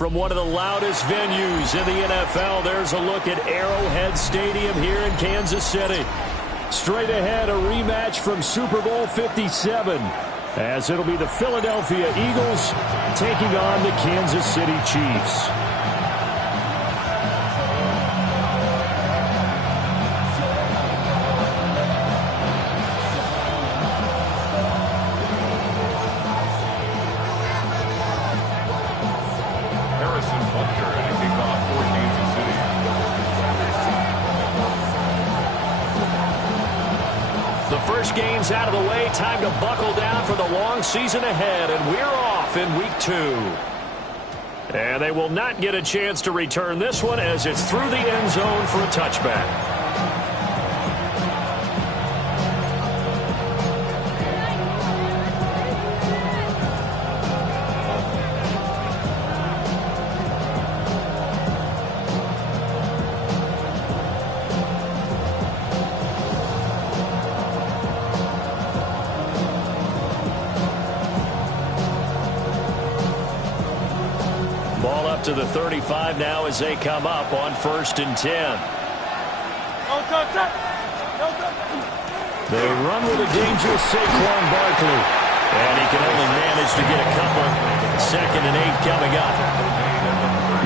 From one of the loudest venues in the NFL, there's a look at Arrowhead Stadium here in Kansas City. Straight ahead, a rematch from Super Bowl 57, as it'll be the Philadelphia Eagles taking on the Kansas City Chiefs. First game's out of the way. Time to buckle down for the long season ahead, and we're off in week 2. And they will not get a chance to return this one as it's through the end zone for a touchback. To the 35 now as they come up on 1st and 10. They run with a dangerous Saquon Barkley, and he can only manage to get a couple. 2nd and 8 coming up.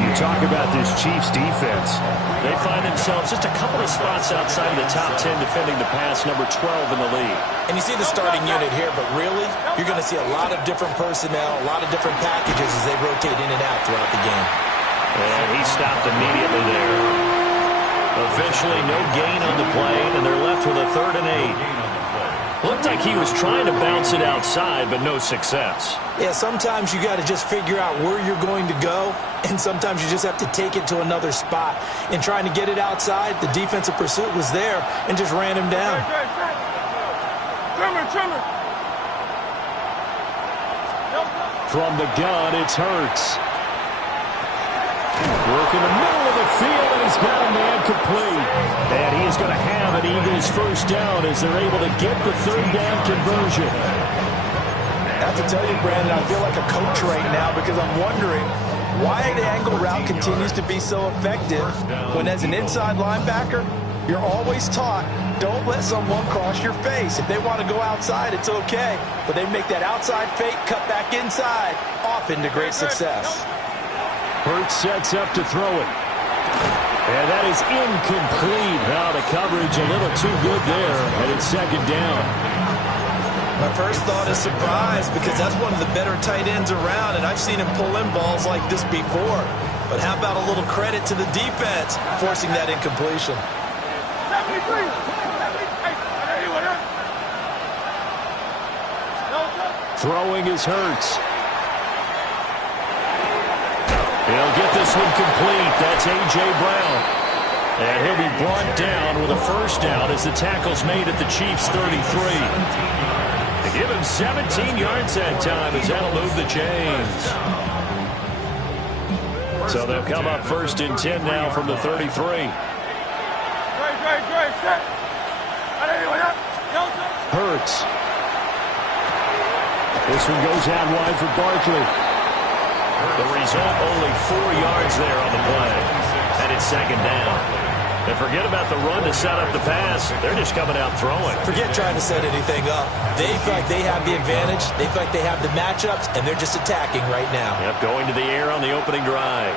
You talk about this Chiefs defense. They find themselves just a couple of spots outside of the top 10 defending the pass, number 12 in the league. And you see the starting unit here, but really, you're going to see a lot of different personnel, a lot of different packages as they rotate in and out throughout the game. And he stopped immediately there. Eventually, no gain on the play, and they're left with a 3rd and 8. Looked like he was trying to bounce it outside, but no success. Yeah, sometimes you got to just figure out where you're going to go, and sometimes you just have to take it to another spot. In trying to get it outside, the defensive pursuit was there and just ran him down. From the gun, it's Hurts. Work in the middle of the field, and he's got a man complete. And he is going to have an Eagles first down as they're able to get the 3rd down conversion. I have to tell you, Brandon, I feel like a coach right now because I'm wondering why the angle route continues to be so effective when as an inside linebacker, you're always taught, don't let someone cross your face. If they want to go outside, it's okay. But they make that outside fake, cut back inside, often to great success. Hurts sets up to throw it. And that is incomplete. Now the coverage a little too good there, and it's 2nd down. My first thought is surprise because that's one of the better tight ends around, and I've seen him pull in balls like this before. But how about a little credit to the defense forcing that incompletion? Throwing is Hurts. He'll get this one complete. That's A.J. Brown. And he'll be brought down with a first down as the tackle's made at the Chiefs' 33. They give him 17 yards that time as that'll move the chains. So they'll come up 1st and 10 now from the 33. Hurts. This one goes out wide for Barkley. The result, only 4 yards there on the play. And it's 2nd down. And forget about the run to set up the pass. They're just coming out throwing. Forget trying to set anything up. They feel like they have the advantage. They feel like they have the matchups, and they're just attacking right now. Yep, going to the air on the opening drive.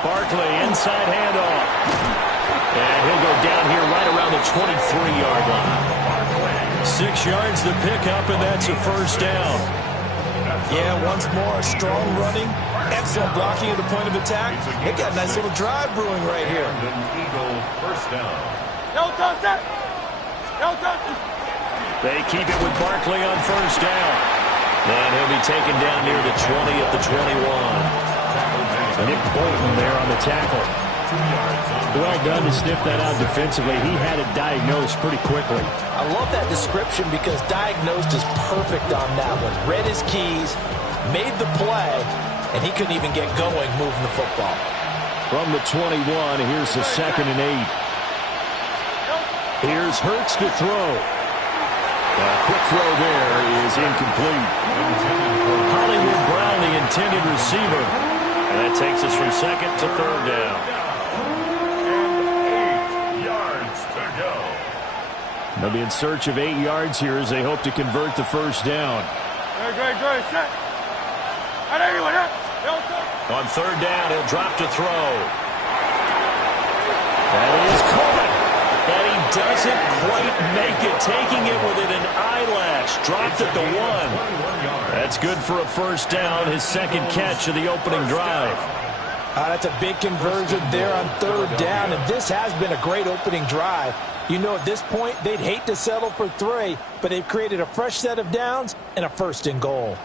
Barkley, inside handoff. And he'll go down here right around the 23-yard line. 6 yards to pick up, and that's a first down. Yeah, once more, strong running, excellent blocking at the point of attack. They got a nice little drive brewing right here. They keep it with Barkley on first down. And he'll be taken down near the 20 at the 21. Nick Bolton there on the tackle. Well done to sniff that out defensively. He had it diagnosed pretty quickly. I love that description because diagnosed is perfect on that one. Read his keys, made the play, and he couldn't even get going moving the football. From the 21, here's the 2nd and 8. Here's Hurts to throw. A quick throw there is incomplete. receiver. And that takes us from second to third down. And 8 yards to go. They'll be in search of 8 yards here as they hope to convert the first down. On third down, he'll drop to throw. That is caught. And he doesn't quite make it, taking it within an eyelash. Dropped at the 1. That's good for a first down, his second catch of the opening drive. That's a big conversion there on third down, and this has been a great opening drive. You know, at this point, they'd hate to settle for 3, but they've created a fresh set of downs and a first and goal.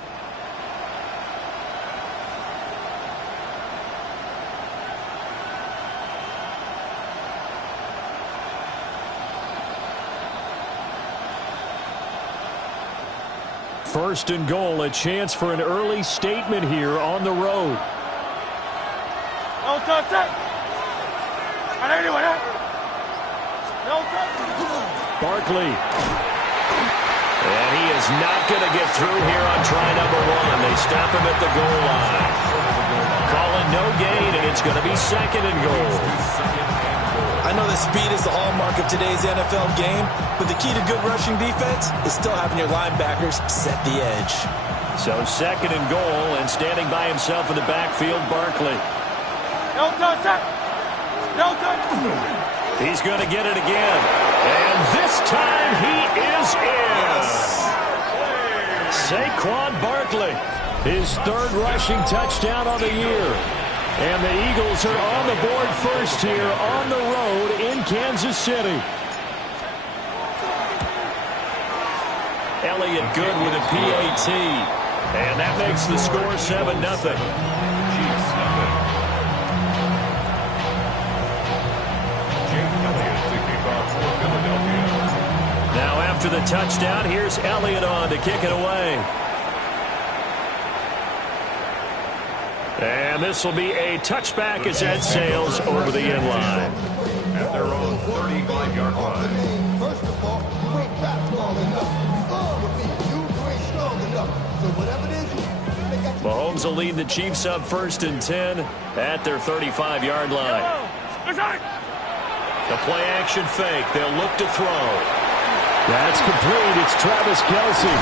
First and goal, a chance for an early statement here on the road. Barkley. And he is not going to get through here on try number 1. They stop him at the goal line. Calling no gain, and it's going to be second and goal. I know that speed is the hallmark of today's NFL game, but the key to good rushing defense is still having your linebackers set the edge. So second and goal, and standing by himself in the backfield, Barkley. He's going to get it again. And this time he is in. Saquon Barkley, his third rushing touchdown of the year. And the Eagles are on the board first here on the road in Kansas City. Elliott good with a PAT. And that makes the score 7-0. Now after the touchdown, here's Elliott on to kick it away. And this will be a touchback as that sails over the end line. At their own 35-yard line. First of all, you ain't back long enough. You ain't strong enough. So whatever it is, they got you. Mahomes will lead the Chiefs up first and 10 at their 35-yard line. The play action fake. They'll look to throw. That's complete. It's Travis Kelce.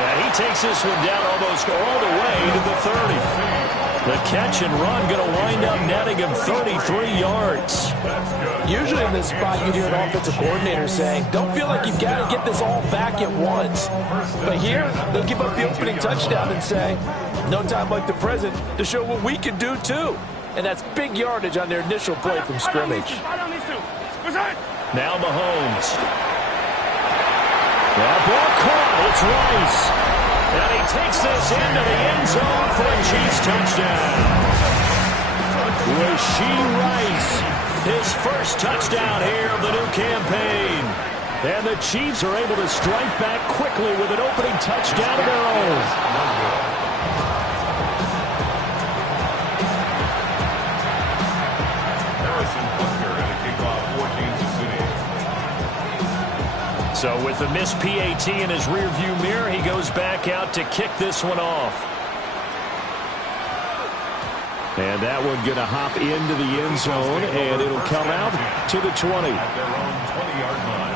And he takes this one down almost all the way to the 30. The catch and run going to wind up netting him 33 yards. Usually in this spot, you hear an offensive coordinator saying, don't feel like you've got to get this all back at once. But here, they'll give up the opening touchdown and say, no time like the present to show what we can do too. And that's big yardage on their initial play from scrimmage. Now Mahomes. That ball caught. It's Rice. And he takes this into the end zone for a Chiefs touchdown. Rashee Rice, his first touchdown here of the new campaign. And the Chiefs are able to strike back quickly with an opening touchdown of their own. So with the missed PAT in his rearview mirror, he goes back out to kick this one off. And that one going to hop into the end zone, and it'll come out to the 20. At their own 20-yard line.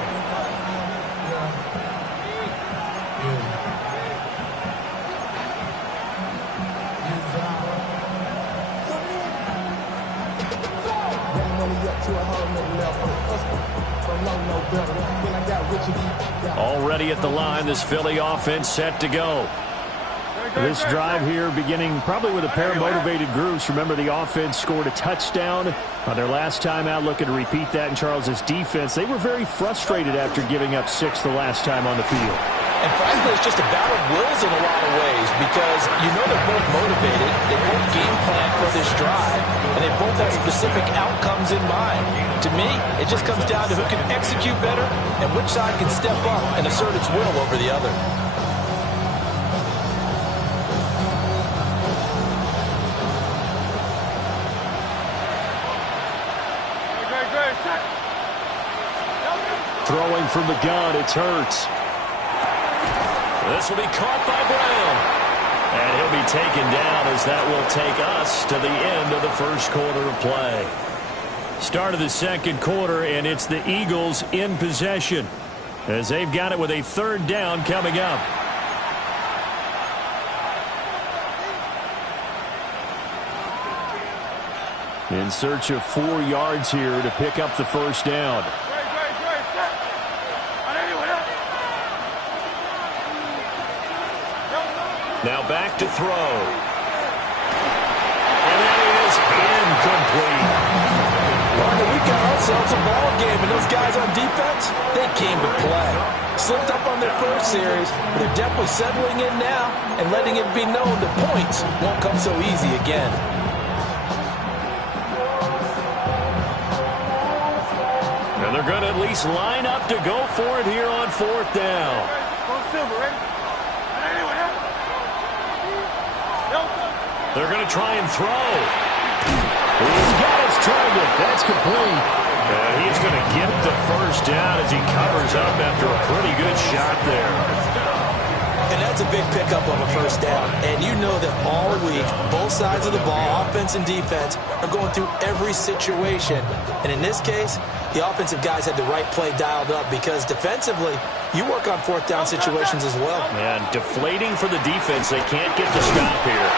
Already at the line, this Philly offense set to go. This drive here beginning probably with a pair of motivated groups. Remember, the offense scored a touchdown on their last time out. Looking to repeat that in Charles's defense. They were very frustrated after giving up 6 the last time on the field. And frankly, it's just a battle of wills in a lot of ways because you know they're both motivated. They both game plan for this drive, and they both have specific outcomes in mind. To me, it just comes down to who can execute better and which side can step up and assert its will over the other. Throwing from the gun, it's Hurts. This will be caught by Brown. And he'll be taken down as that will take us to the end of the first quarter of play. Start of the second quarter, and it's the Eagles in possession as they've got it with a third down coming up. In search of 4 yards here to pick up the first down. Now back to throw. And that is incomplete. Partner, we've got ourselves a ball game, and those guys on defense, they came to play. Slipped up on their first series, but they're definitely settling in now and letting it be known that points won't come so easy again. And they're going to at least line up to go for it here on fourth down. They're going to try and throw. He's got his target. That's complete. He's going to get the first down as he covers up after a pretty good shot there. And that's a big pickup of a first down. And you know that all week, both sides of the ball, offense and defense, are going through every situation. And in this case, the offensive guys had the right play dialed up because defensively, you work on fourth down situations as well. And deflating for the defense. They can't get the stop here.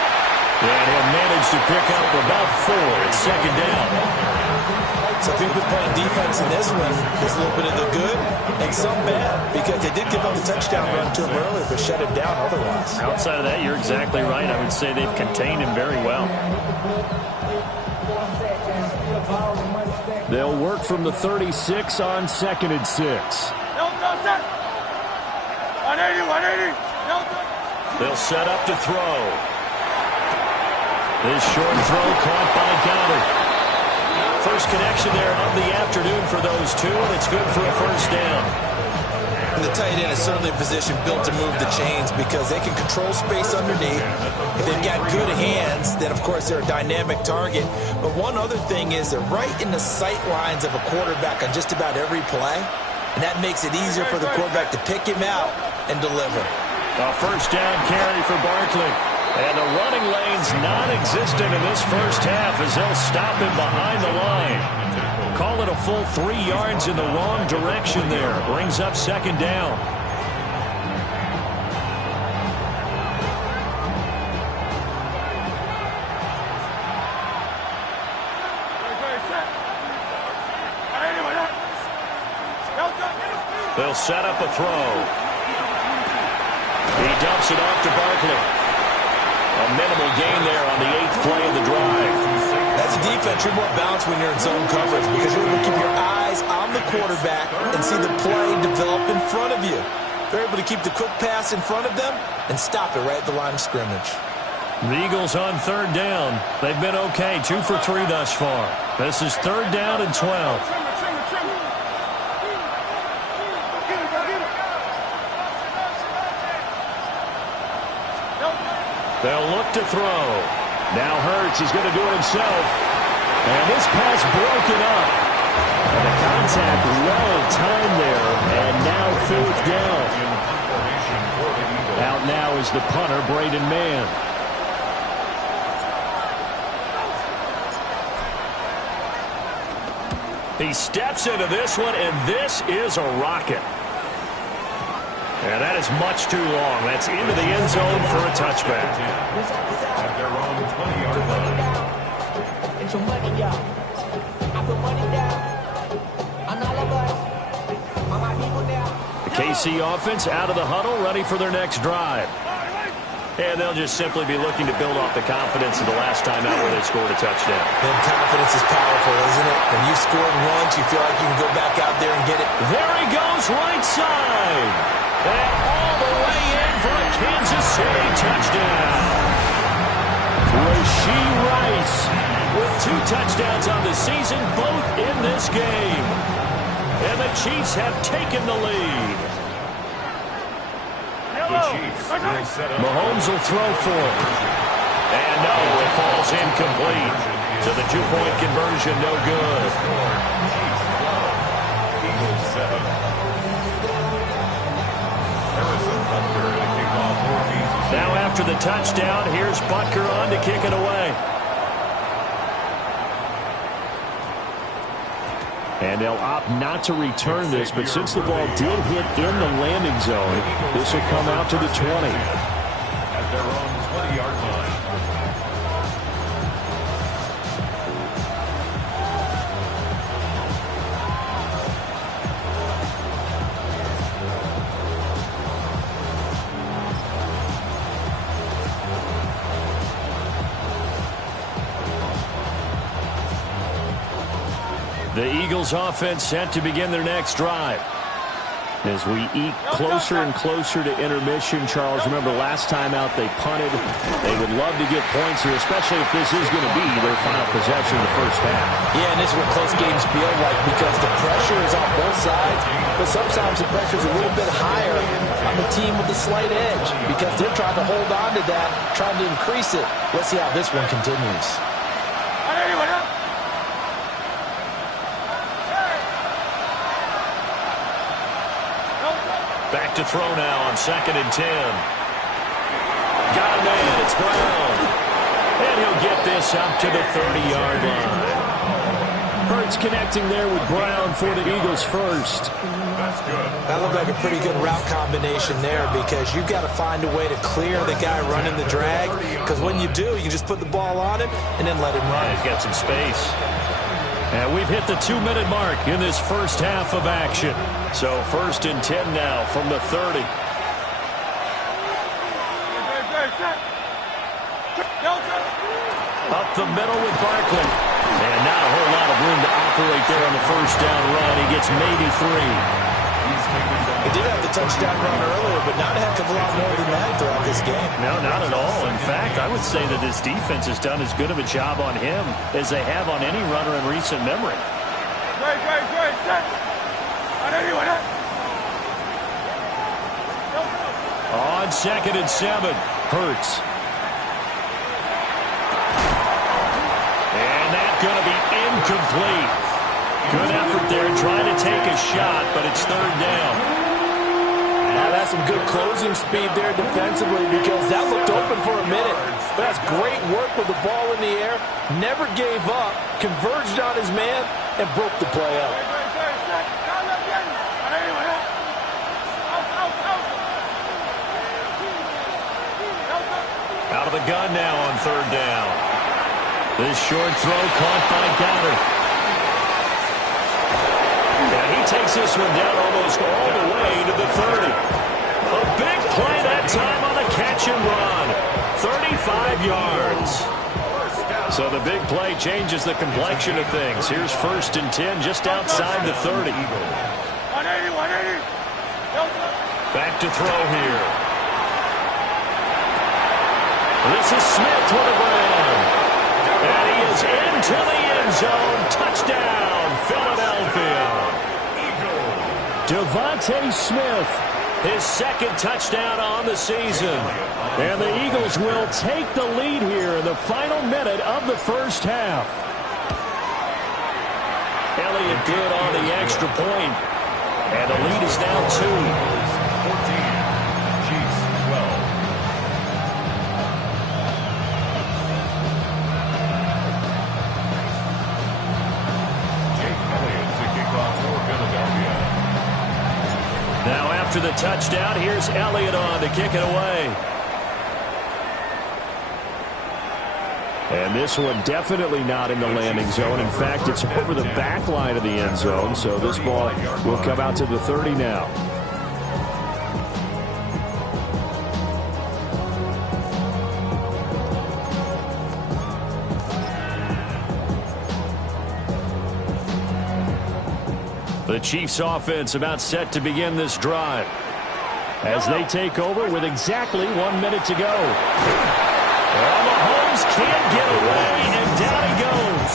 And he'll manage to pick up about 4 at second down. So I think with playing defense in this one, there's a little bit of the good and some bad because they did give up the touchdown run to him earlier, but shut him down otherwise. Outside of that, you're exactly right. I would say they've contained him very well. They'll work from the 36 on 2nd and 6. They'll set up to throw. This short throw caught by Goddard. First connection there of the afternoon for those two, and it's good for a first down. And the tight end is certainly a position built to move the chains because they can control space underneath. If they've got good hands, then of course they're a dynamic target. But one other thing is they're right in the sight lines of a quarterback on just about every play, and that makes it easier for the quarterback to pick him out and deliver. A first down carry for Barkley. And the running lane's non-existent in this first half as they'll stop him behind the line. Call it a full 3 yards in the wrong direction there. Brings up second down. They'll set up a throw. He dumps it off to Barkley. A minimal gain there on the 8th play of the drive. As a defense, you're more balanced when you're in zone coverage because you're able to keep your eyes on the quarterback and see the play develop in front of you. They're able to keep the quick pass in front of them and stop it right at the line of scrimmage. The Eagles on third down. They've been okay, 2 for 3 thus far. This is third down and 12. They'll look to throw. Now Hurts is going to do it himself. And this pass broken up. And the contact well timed there. And now fourth down. Out now is the punter, Braden Mann. He steps into this one, and this is a rocket. And that is much too long. That's into the end zone for a touchback. At their own 20-yard line. It's your money, y'all. I put money down on all of us, on my people now. The KC offense out of the huddle, ready for their next drive. And they'll just simply be looking to build off the confidence of the last time out where they scored a touchdown. And confidence is powerful, isn't it? When you've scored once, you feel like you can go back out there and get it. There he goes, right side. And all the way in for a Kansas City touchdown. Rashee Rice with 2 touchdowns on the season, both in this game. And the Chiefs have taken the lead. The Chiefs will set up. Mahomes will throw for it. And no, it falls incomplete. So the 2-point conversion, no good. Eagles 7. Harrison Butker to kick off for Kansas Now after the touchdown, here's Butker on to kick it away. And they'll opt not to return this, but since the ball did hit in the landing zone, this will come out to the 20. At their own 20-yard line. The Eagles offense set to begin their next drive. As we eke closer and closer to intermission, Charles, remember last time out they punted. They would love to get points here, especially if this is going to be their final possession of the first half. Yeah, and this is what close games feel like because the pressure is on both sides, but sometimes the pressure is a little bit higher on the team with the slight edge because they're trying to hold on to that, trying to increase it. Let's see how this one continues. Back to throw now on 2nd and 10. Got a man, it's Brown. And he'll get this up to the 30-yard line. Hurts connecting there with Brown for the Eagles first. That's good. That looked like a pretty good route combination there because you've got to find a way to clear the guy running the drag because when you do, you can just put the ball on him and then let him run. He's got some space. And we've hit the 2-minute mark in this first half of action. So 1st and 10 now from the 30. Up the middle with Barkley. And not a whole lot of room to operate there on the first down run. He gets maybe 3. He did have the touchdown run earlier, but not a heck of a lot more than that throughout this game. No, not at all. In fact, I would say that this defense has done as good of a job on him as they have on any runner in recent memory. On 2nd and 7, Hurts. And that's going to be incomplete. Good effort there trying to take a shot, but it's 3rd down. Now that's some good closing speed there defensively because that looked open for a minute. But that's great work with the ball in the air. Never gave up, converged on his man, and broke the play up. Out of the gun now on 3rd down. This short throw caught by Goddard. And he takes this one down almost all the way to the 30. A big play that time on the catch and run. 35 yards. So the big play changes the complexion of things. Here's 1st and 10 just outside the 30. Back to throw here. This is Smith with a grab. And he is into the end zone. Touchdown, Philadelphia. Devontae Smith, his 2nd touchdown on the season. And the Eagles will take the lead here in the final minute of the first half. Elliott good on the extra point. And the lead is now 2. 14. Chiefs 12. Now after the touchdown, here's Elliott on to kick it away. And this one definitely not in the landing zone. In fact, it's over the back line of the end zone. So this ball will come out to the 30 now. The Chiefs offense about set to begin this drive as they take over with exactly 1 minute to go. Well, Mahomes can't get away, and down he goes.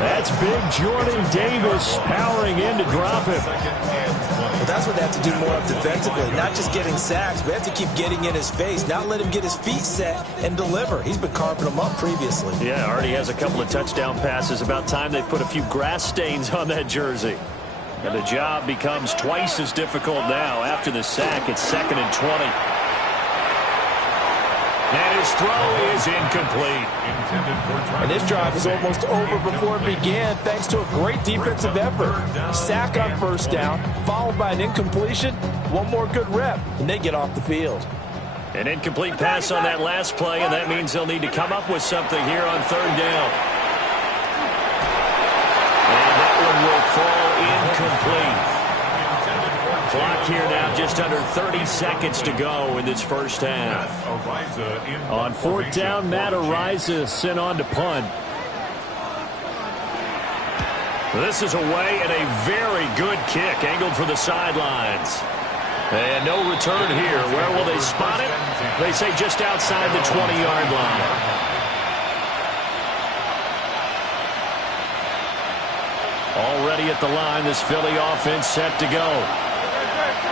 That's big Jordan Davis powering in to drop him. Well, that's what they have to do more of defensively, not just getting sacks, but they have to keep getting in his face, not let him get his feet set and deliver. He's been carving them up previously. Yeah, already has a couple of touchdown passes. About time they put a few grass stains on that jersey. And the job becomes twice as difficult now after the sack. It's 2nd and 20. His throw is incomplete. And this drive is almost over before it began thanks to a great defensive effort. Sack on first down, followed by an incompletion. One more good rep, and they get off the field. An incomplete pass on that last play, and that means they'll need to come up with something here on third down. And that one will fall incomplete. Clock here now, just under 30 seconds to go in this first half. On fourth down, Matt Ariza sent on to punt. This is away and a very good kick, angled for the sidelines. And no return here. Where will they spot it? They say just outside the 20-yard line. Already at the line, this Philly offense set to go.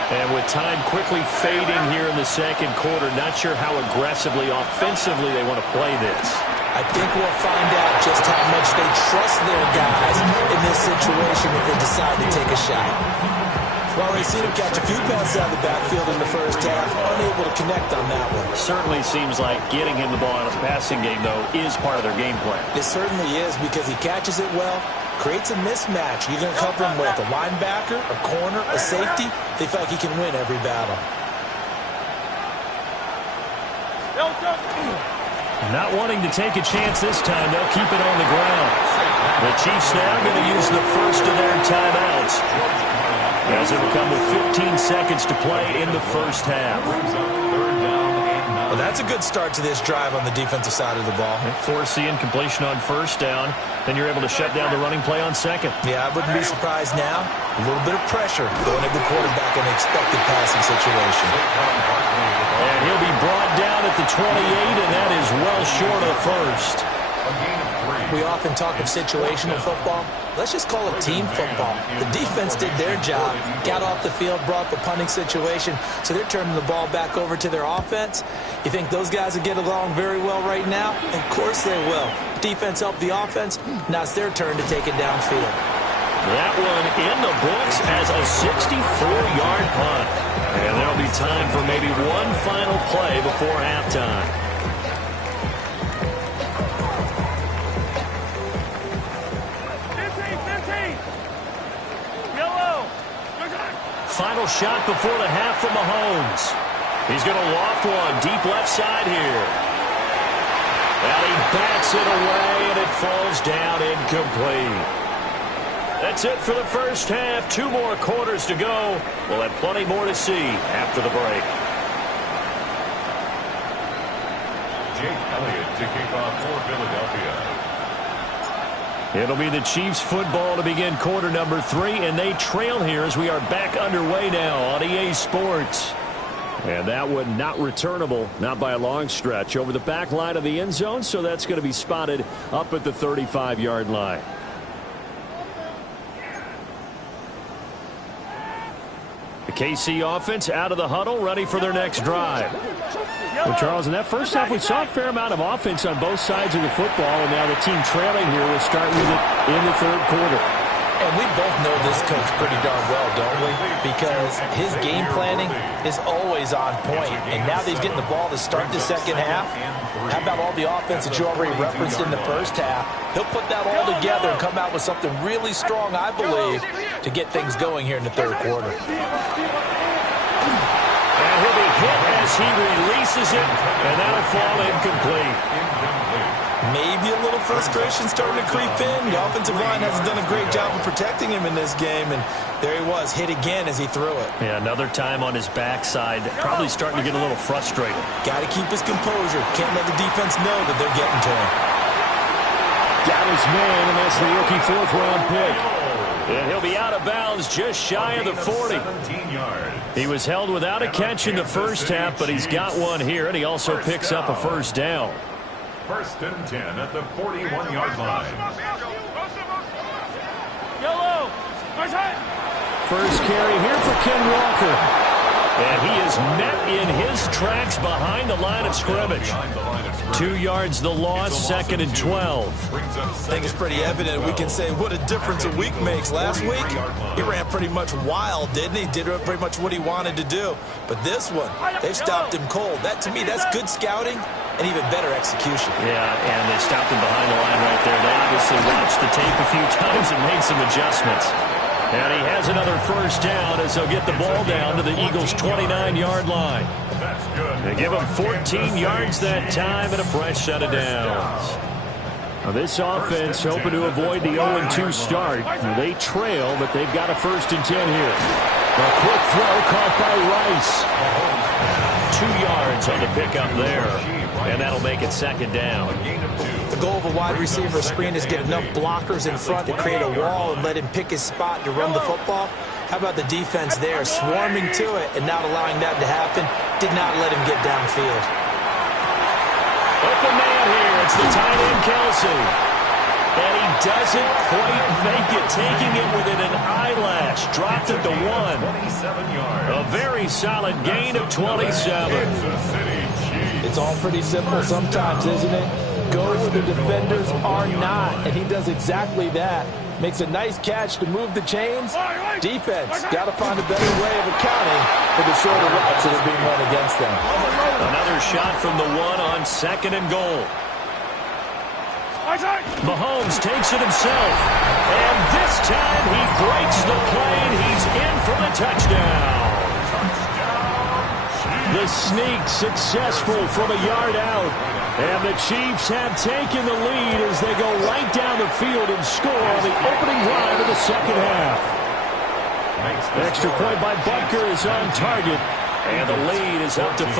And with time quickly fading here in the second quarter, not sure how aggressively, offensively they want to play this. I think we'll find out just how much they trust their guys in this situation if they decide to take a shot. Well, we've seen him catch a few passes out of the backfield in the first half, unable to connect on that one. Certainly seems like getting him the ball in a passing game, though, is part of their game plan. It certainly is because he catches it well, creates a mismatch. You're going to cover him with a linebacker, a corner, a safety. They feel like he can win every battle. Not wanting to take a chance this time, they'll keep it on the ground. The Chiefs now going to use the first of their timeouts, as it will come with 15 seconds to play in the first half. Well, that's a good start to this drive on the defensive side of the ball. Force the incompletion on first down, then you're able to shut down the running play on second. Yeah, I wouldn't be surprised now. A little bit of pressure going at the quarterback in an expected passing situation. And he'll be brought down at the 28, and that is well short of first. We often talk of situational football. Let's just call it team football. The defense did their job, got off the field, brought the punting situation, so they're turning the ball back over to their offense. You think those guys will get along very well right now? Of course they will. Defense helped the offense. Now it's their turn to take it downfield. That one in the books as a 64-yard punt. And there'll be time for maybe one final play before halftime. Final shot before the half from Mahomes. He's going to loft one deep left side here. And he bats it away, and it falls down incomplete. That's it for the first half. 2 more quarters to go. We'll have plenty more to see after the break. Jake Elliott to kick off for Philadelphia. It'll be the Chiefs football to begin quarter number 3, and they trail here as we are back underway now on EA Sports. And that one not returnable, not by a long stretch, over the back line of the end zone, so that's going to be spotted up at the 35-yard line. The KC offense out of the huddle, ready for their next drive. Well, Charles, in that first half, we saw a fair amount of offense on both sides of the football, and now the team trailing here will start with it in the third quarter. And we both know this coach pretty darn well, don't we? Because his game planning is always on point. And now that he's getting the ball to start the second half, how about all the offense that you already referenced in the first half? He'll put that all together and come out with something really strong, I believe, to get things going here in the third quarter. And he'll be hit as he releases it, and that'll fall incomplete. Maybe a little frustration starting to creep in. The offensive line hasn't done a great job of protecting him in this game, and there he was, hit again as he threw it. Yeah, another time on his backside, probably starting to get a little frustrated. Got to keep his composure. Can't let the defense know that they're getting to him. Got his man, and that's the rookie 4th-round pick. And he'll be out of bounds just shy of the 40. He was held without a catch in the first half, but he's got one here, and he also picks up a first down. 1st and 10 at the 41-yard line. First carry here for Ken Walker. And he is met in his tracks behind the line of scrimmage. 2 yards the loss, 2nd and 12. I think it's pretty evident. We can say what a difference a week makes. Last week, he ran pretty much wild, didn't he? Did pretty much what he wanted to do. But this one, they stopped him cold. That, to me, that's good scouting and even better execution. Yeah, and they stopped him behind the line right there. They obviously watched the tape a few times and made some adjustments. And he has another first down as they'll get the ball down to the Eagles' 29-yard line. They give him 14 yards that time and a fresh set of downs. Now this offense hoping to avoid the 0-2 start. They trail, but they've got a 1st and 10 here. A quick throw caught by Rice. 2 yards on the pickup there, and that'll make it 2nd down. The goal of a wide receiver screen is get enough blockers in front to create a wall and let him pick his spot to run the football. How about the defense there, swarming to it and not allowing that to happen? Did not let him get downfield. Open man here. It's the tight end, Kelsey. And he doesn't quite make it, taking it within an eyelash. Dropped at the 1. A very solid gain of 27. It's all pretty simple sometimes, isn't it? Go where the defenders are not, and he does exactly that. Makes a nice catch to move the chains. Defense got to find a better way of accounting for the shorter routes that are being run against them. Another shot from the 1 on 2nd and goal. Mahomes takes it himself, and this time he breaks the play, and he's in for the touchdown. The sneak successful from a yard out. And the Chiefs have taken the lead as they go right down the field and score on the opening drive of the 2nd half. Extra point by Butker is on target, and the lead is up to 5.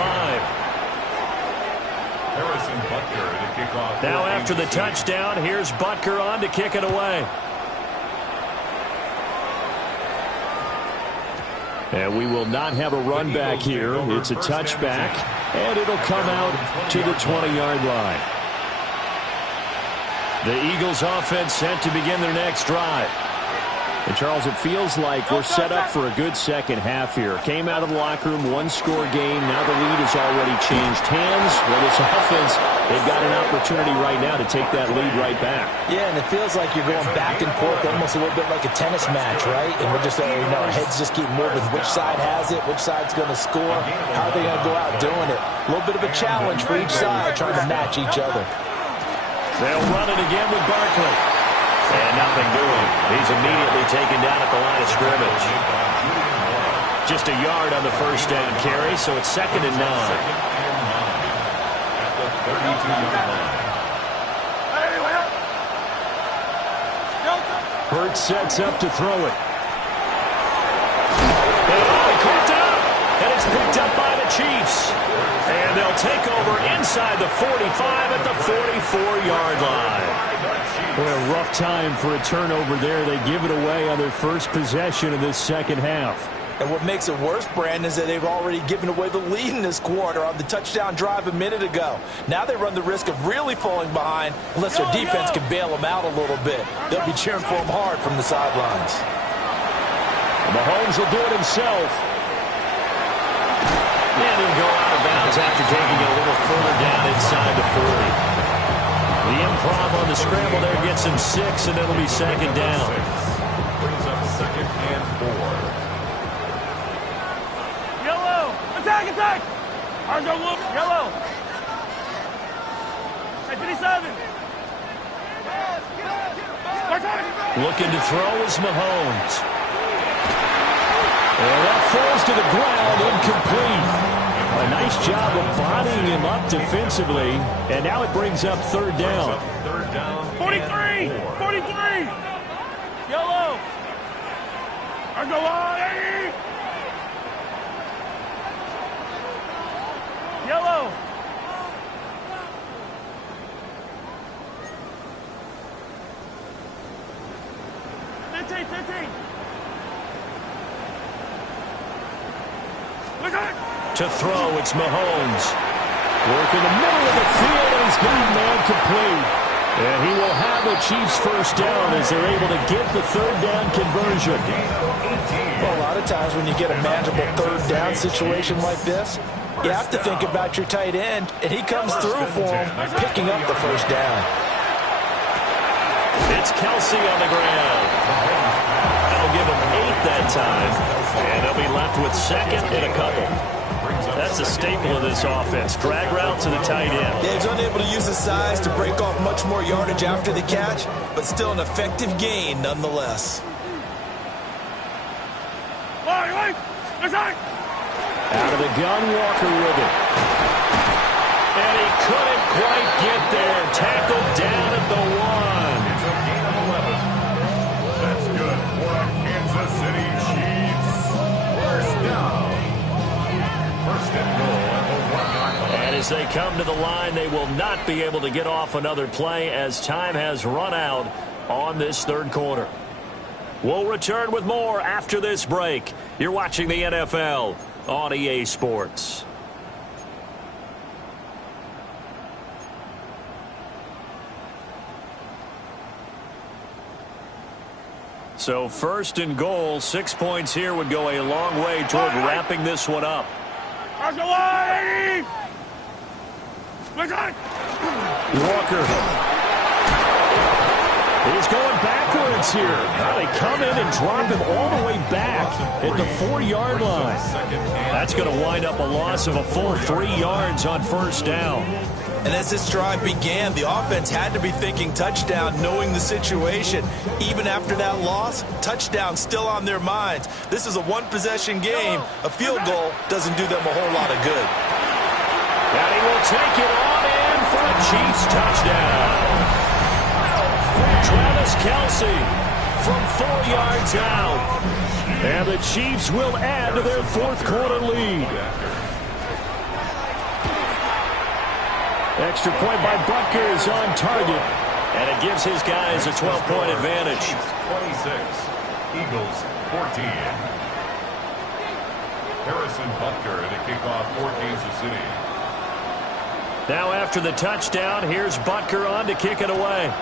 Now after the touchdown, here's Butker on to kick it away. And we will not have a run back here. It's a touchback, and it'll come out to the 20-yard line. The Eagles offense set to begin their next drive. And, Charles, it feels like we're set up for a good second half here. Came out of the locker room, 1-score game. Now the lead has already changed hands. Well, this offense, they've got an opportunity right now to take that lead right back. Yeah, and it feels like you're going back and forth almost a little bit like a tennis match, right? And we're just, our heads just keep moving. Which side has it? Which side's going to score? How are they going to go out doing it? A little bit of a challenge for each side trying to match each other. They'll run it again with Barkley. And nothing doing. He's immediately taken down at the line of scrimmage. Just a yard on the first down carry, so it's 2nd and 9. At the 32-yard line. Hurts sets up to throw it. He picked it up, and it's picked up by the Chiefs. And they'll take over inside the 45 at the 44-yard line. Boy, a rough time for a turnover there. They give it away on their first possession of this second half. And what makes it worse, Brandon, is that they've already given away the lead in this quarter on the touchdown drive a minute ago. Now they run the risk of really falling behind unless their defense can bail them out a little bit. They'll be cheering for them hard from the sidelines. Mahomes will do it himself. And he'll go out of bounds after taking it a little further down inside the 40. The improv on the scramble there gets him 6, and it'll be 2nd down. Brings up 2nd and 4. Yellow! Attack, attack! Argo, look! Yellow! Hey, 57! Looking to throw is Mahomes. And that falls to the ground, incomplete. A nice job of bodying him up defensively, and now it brings up 3rd down. 43! 43! Yellow! Argo, hey! Yellow! To throw, it's Mahomes. Work in the middle of the field, and he's got man complete. And he will have the Chiefs first down as they're able to get the third down conversion. Well, a lot of times when you get a manageable third down situation like this, you have to think about your tight end, and he comes through for him, picking up the first down. It's Kelsey on the ground. That'll give him 8 that time, and they'll be left with second and a couple. That's a staple of this offense. Drag route to the tight end. Yeah, he's unable to use his size to break off much more yardage after the catch, but still an effective gain nonetheless. Out of the gun, Walker with it. And he couldn't quite get there. Tackled down at the 1. It's a gain of 11. That's good for Kansas City Chiefs. First down. First and goal at the 1-yard line. And as they come to the line, they will not be able to get off another play as time has run out on this third quarter. We'll return with more after this break. You're watching the NFL on EA Sports. So first and goal, 6 points here would go a long way toward wrapping this one up. Walker. He's going backwards here. Now they come in and drop him all the way back at the 4-yard line. That's going to wind up a loss of a full 3 yards on first down. And as this drive began, the offense had to be thinking touchdown, knowing the situation. Even after that loss, touchdown still on their minds. This is a one-possession game. A field goal doesn't do them a whole lot of good. And he will take it on in for a Chiefs touchdown. Travis Kelsey from 4 yards out. And the Chiefs will add to their fourth quarter lead. Extra point by Butker is on target. And it gives his guys a 12-point advantage. 26. Eagles 14. Harrison Butker to kick off for Kansas City. Now after the touchdown, here's Butker on to kick it away.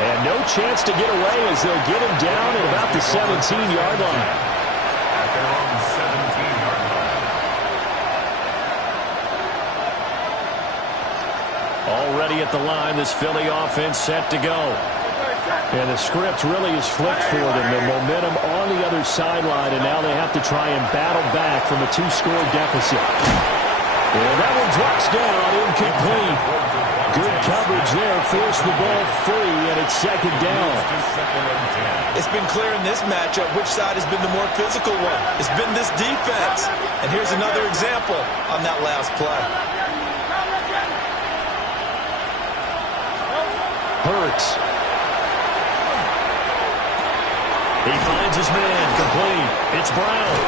And no chance to get away as they'll get him down at about the 17-yard line. At their own 17-yard line. Already at the line, this Philly offense set to go. And the script really is flipped for them. The momentum on the other sideline, and now they have to try and battle back from a 2-score deficit. And that one drops down, incomplete. Good coverage there, forced the ball free, and it's second down. It's been clear in this matchup which side has been the more physical one. It's been this defense. And here's another example on that last play. Hurts. He finds his man, complete. It's Brown.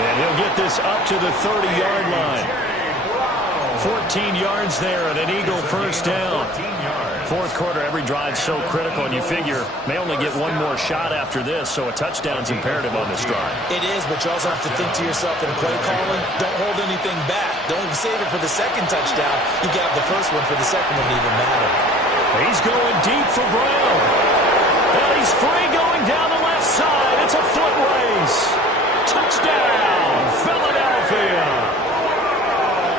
And he'll get this up to the 30-yard line. 14 yards there and an Eagle first down. Fourth quarter, every drive so critical, and you figure may only get one more shot after this, so a touchdown's imperative on this drive. It is, but you also have to think to yourself in play calling, don't hold anything back. Don't save it for the second touchdown. You got the first one for the second one to even matter. He's going deep for Brown. And he's free going down the left side. It's a foot race. Touchdown, Philadelphia.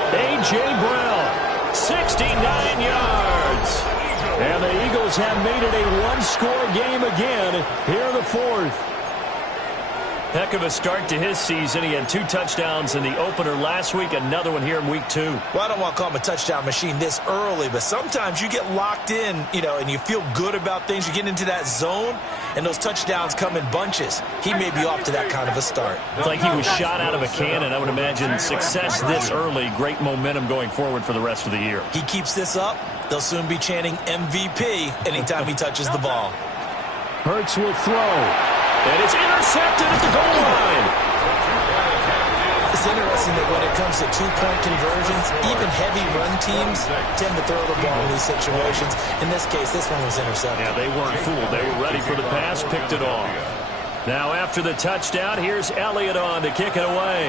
A.J. Brown, 69 yards. And the Eagles have made it a one-score game again here in the fourth. Heck of a start to his season. He had 2 touchdowns in the opener last week, another one here in week 2. Well, I don't want to call him a touchdown machine this early, but sometimes you get locked in, and you feel good about things. You get into that zone, and those touchdowns come in bunches. He may be off to that kind of a start. It's like he was shot out of a cannon. I would imagine success this early, great momentum going forward for the rest of the year. He keeps this up, they'll soon be chanting MVP anytime he touches the ball. Hurts will throw. And it's intercepted at the goal line. It's interesting that when it comes to two-point conversions, even heavy run teams tend to throw the ball in these situations. In this case, this one was intercepted. Yeah, they weren't fooled. They were ready for the pass, picked it off. Now after the touchdown, here's Elliott on to kick it away.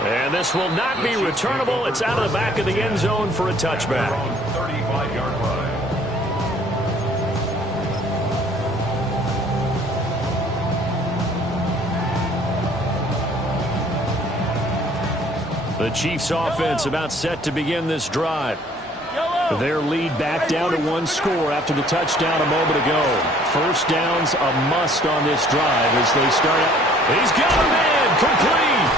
And this will not be returnable. It's out of the back of the end zone for a touchback. 35-yard line. The Chiefs offense about set to begin this drive. Their lead back down to one score after the touchdown a moment ago. First down's a must on this drive as they start out. He's got a man complete.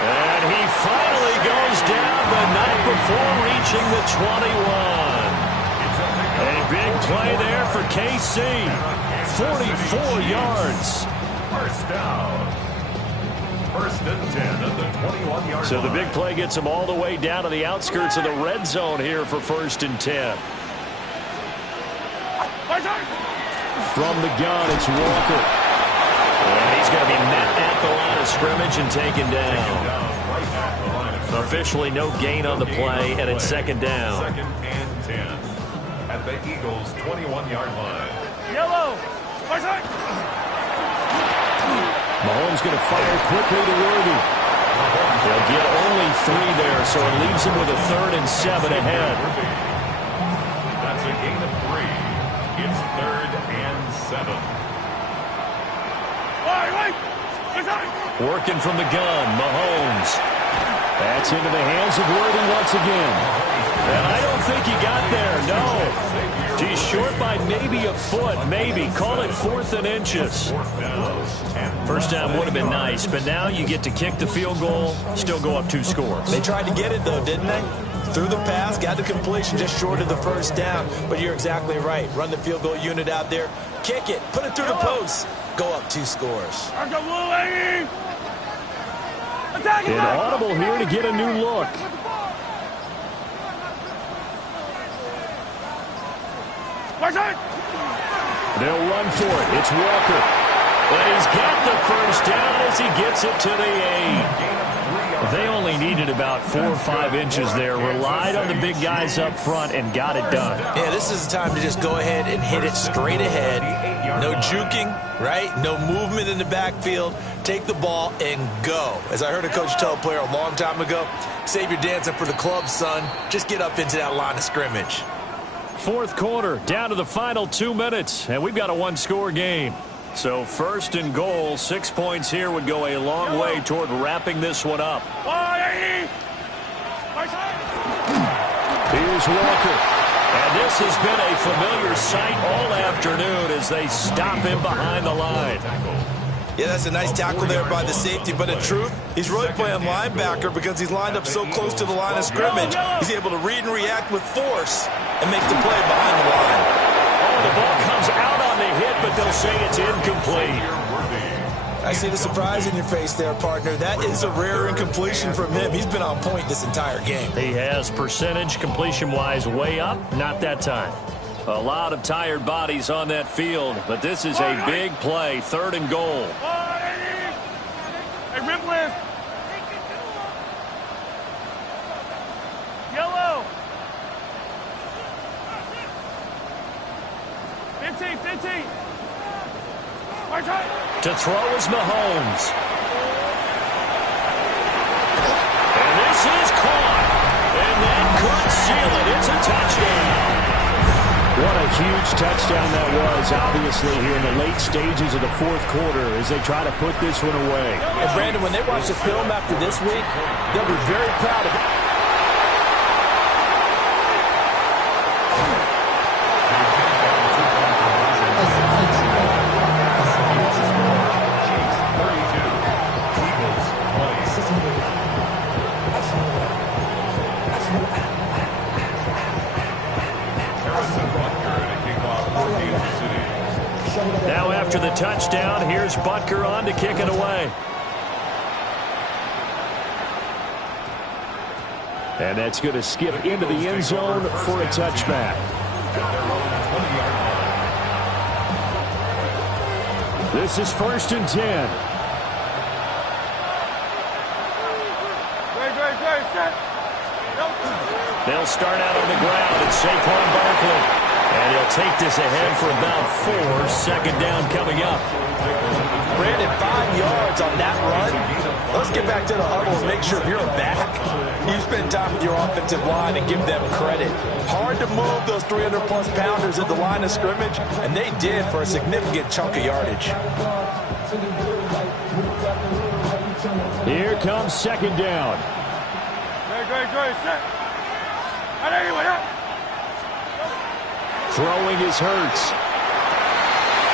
And he finally goes down the night before reaching the 21. A big play there for KC. 44 yards. First down. First and 10 at the 21-yard line. So the big play gets him all the way down to the outskirts of the red zone here for first and 10. From the gun, it's Walker. And he's going to be met at the line of scrimmage and taken down. Officially no gain on the play, and it's second down. Second and 10 at the Eagles' 21-yard line. Yellow. Mahomes going to fire quickly to Worthy. They'll get only 3 there, so it leaves him with a 3rd and 7 ahead. That's a gain of 3. It's 3rd and 7. Working from the gun, Mahomes. That's into the hands of Worthy once again. And I don't think he got there, no. He's short by maybe a foot, maybe. Call it 4th and inches. First down would have been nice, but now you get to kick the field goal, still go up 2 scores. They tried to get it, though, didn't they? Threw the pass, got the completion just short of the first down. But you're exactly right. Run the field goal unit out there. Kick it. Put it through the post. Go up 2 scores. Inaudible here to get a new look. They'll run for it. It's Walker. But he's got the first down as he gets it to the 8. They only needed about 4 or 5 inches there. Relied on the big guys up front and got it done. Yeah, this is the time to just go ahead and hit it straight ahead. No juking, right? No movement in the backfield. Take the ball and go. As I heard a coach tell a player a long time ago, save your dancing for the club, son. Just get up into that line of scrimmage. 4th quarter, down to the final 2 minutes, and we've got a 1-score game. So first and goal, 6 points here would go a long way toward wrapping this one up. Here's Walker. And this has been a familiar sight all afternoon as they stop him behind the line. Yeah, that's a nice tackle there by the safety, but in truth, he's really playing linebacker because he's lined up so close to the line of scrimmage. He's able to read and react with force and make the play behind the line. Oh, the ball comes out on the hit, but they'll say it's incomplete. I see the surprise in your face there, partner. That is a rare incompletion from him. He's been on point this entire game. He has percentage completion-wise way up, not that time. A lot of tired bodies on that field, but this is a big play, 3rd and goal. Hey, Ripley. Yellow. 15. To throw is Mahomes. And this is caught. And that could seal it. It's a touchdown. What a huge touchdown that was, obviously, here in the late stages of the 4th quarter as they try to put this one away. And, Brandon, when they watch the film after this week, they'll be very proud of it. Now after the touchdown, here's Butker on to kick it away. And that's going to skip into the end zone for a touchback. This is 1st and 10. They'll start out on the ground. It's Saquon Barkley. And he'll take this ahead for about 4. Second down coming up. Brandon, 5 yards on that run. Let's get back to the huddle and make sure you're back. You spend time with your offensive line and give them credit. Hard to move those 300-plus pounders at the line of scrimmage, and they did for a significant chunk of yardage. Here comes second down. Throwing is Hurts.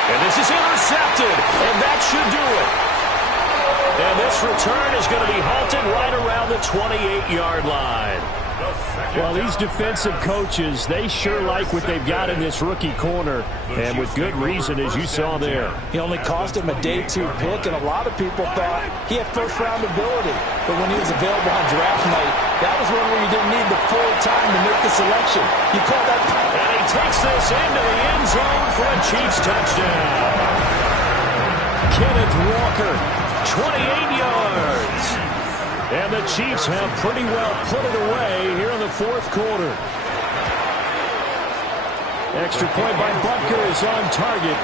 And this is intercepted, and that should do it. And this return is going to be halted right around the 28-yard line. Well, these defensive coaches, they sure like what they've got in this rookie corner, and with good reason, as you saw there. He only cost him a day 2 pick, and a lot of people thought he had first-round ability. But when he was available on draft night, that was one where you didn't need the full time to make the selection. You call that... And he takes this into the end zone for a Chiefs touchdown. Kenneth Walker, 28 yards. And the Chiefs have pretty well put it away here in the fourth quarter. Extra point by Butker is on target.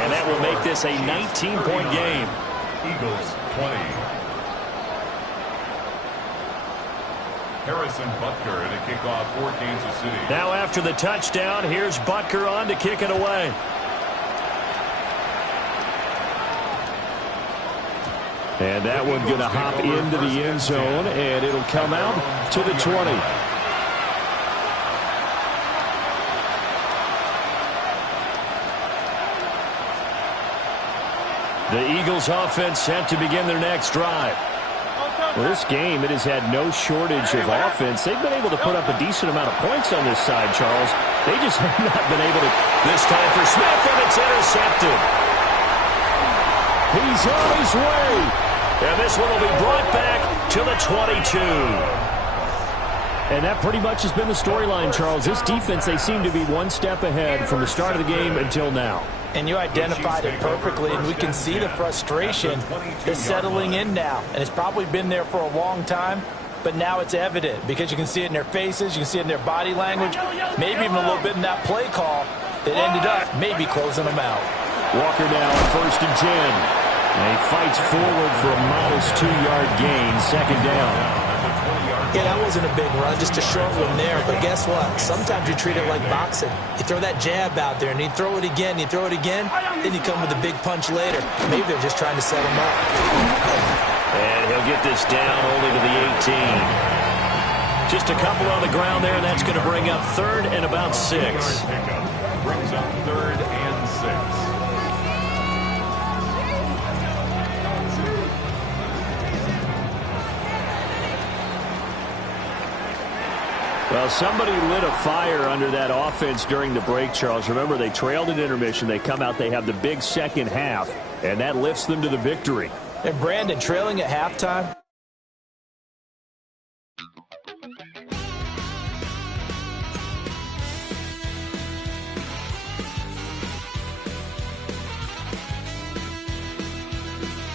And that will make this a 19-point game. Eagles 20. Harrison Butker to kick off for Kansas City. Now after the touchdown, here's Butker on to kick it away. And that one going to hop into the end zone, and it'll come out to the 20. The Eagles offense set to begin their next drive. Well, this game, it has had no shortage of offense. They've been able to put up a decent amount of points on this side, Charles. They just have not been able to. This time for Smith, and it's intercepted. He's on his way. And this one will be brought back to the 22. And that pretty much has been the storyline, Charles. This defense, they seem to be one step ahead from the start of the game until now. And you identified it perfectly, and we can see the frustration is settling in now. And it's probably been there for a long time, but now it's evident because you can see it in their faces, you can see it in their body language, maybe even a little bit in that play call that ended up maybe closing them out. Walker now on 1st and 10. And he fights forward for a modest 2-yard gain, second down. Yeah, that wasn't a big run, just a short one there. But guess what? Sometimes you treat it like boxing. You throw that jab out there, and you throw it again, you throw it again, then you come with a big punch later. Maybe they're just trying to set him up. And he'll get this down only to the 18. Just a couple on the ground there, and that's going to bring up 3rd and about 6. Brings up 3rd and 6. Well, somebody lit a fire under that offense during the break, Charles. Remember, they trailed at intermission. They come out, they have the big second half, and that lifts them to the victory. And Brandon, trailing at halftime,